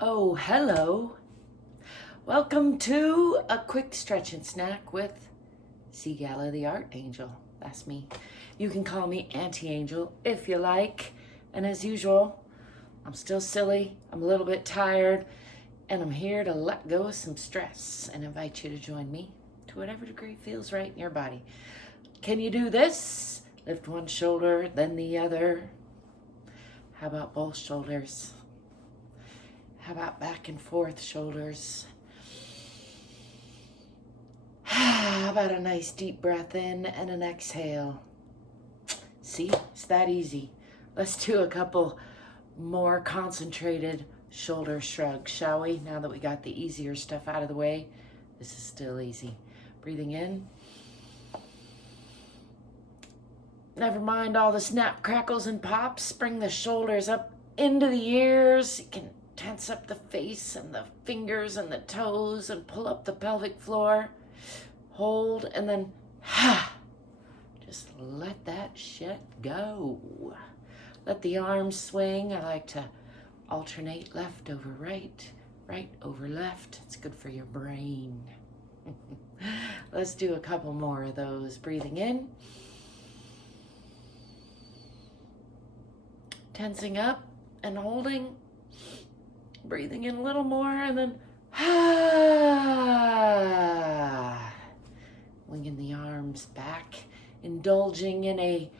Oh, hello. Welcome to a quick stretch and snack with ZGALA the ArtAngel. That's me. You can call me Auntie Angel if you like. And as usual, I'm still silly, I'm a little bit tired, and I'm here to let go of some stress and invite you to join me to whatever degree feels right in your body. Can you do this? Lift one shoulder, then the other. How about both shoulders? How about back and forth shoulders? How about a nice deep breath in and an exhale? See, it's that easy. Let's do a couple more concentrated shoulder shrugs, shall we? Now that we got the easier stuff out of the way, this is still easy. Breathing in. Never mind all the snap, crackles, and pops. Bring the shoulders up into the ears. You can tense up the face and the fingers and the toes and pull up the pelvic floor. Hold and then just let that shit go. Let the arms swing. I like to alternate left over right, right over left. It's good for your brain. Let's do a couple more of those. Breathing in. Tensing up and holding. Breathing in a little more and then winging the arms back, indulging in a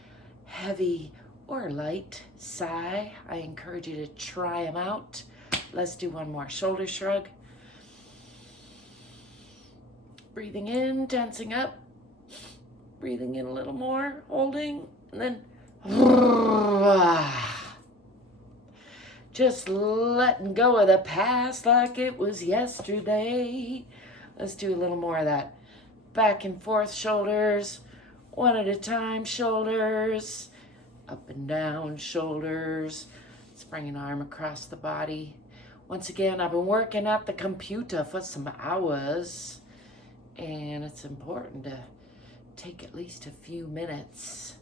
heavy or light sigh. I encourage you to try them out. Let's do one more. Shoulder shrug. Breathing in, tensing up. Breathing in a little more, holding, and then just letting go of the past like it was yesterday. Let's do a little more of that. Back and forth shoulders, one at a time shoulders, up and down shoulders. Let's bring an arm across the body. Once again, I've been working at the computer for some hours, and it's important to take at least a few minutes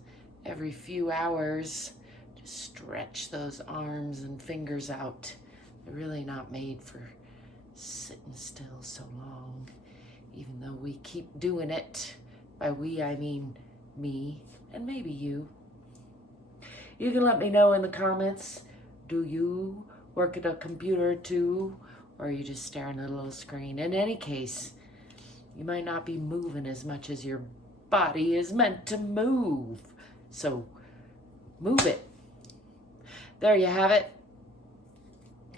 every few hours. Stretch those arms and fingers out. They're really not made for sitting still so long, even though we keep doing it. By we, I mean me and maybe you. You can let me know in the comments, do you work at a computer too, or are you just staring at a little screen? In any case, you might not be moving as much as your body is meant to move. So move it. There you have it.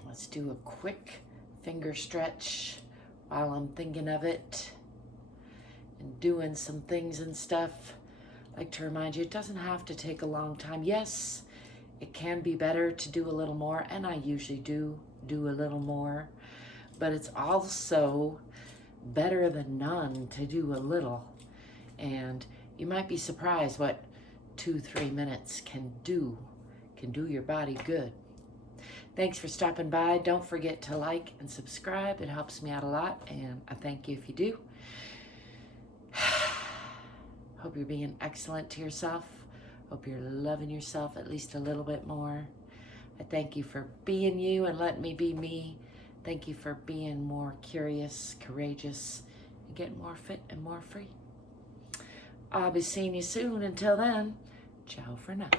Let's do a quick finger stretch while I'm thinking of it and doing some things and stuff. I'd like to remind you, it doesn't have to take a long time. Yes, it can be better to do a little more, and I usually do a little more, but it's also better than none to do a little. And you might be surprised what 2-3 minutes can do your body good. Thanks for stopping by. Don't forget to like and subscribe. It helps me out a lot, and I thank you if you do. Hope you're being excellent to yourself. Hope you're loving yourself at least a little bit more. I thank you for being you and letting me be me. Thank you for being more curious, courageous, and getting more fit and more free. I'll be seeing you soon. Until then, ciao for now.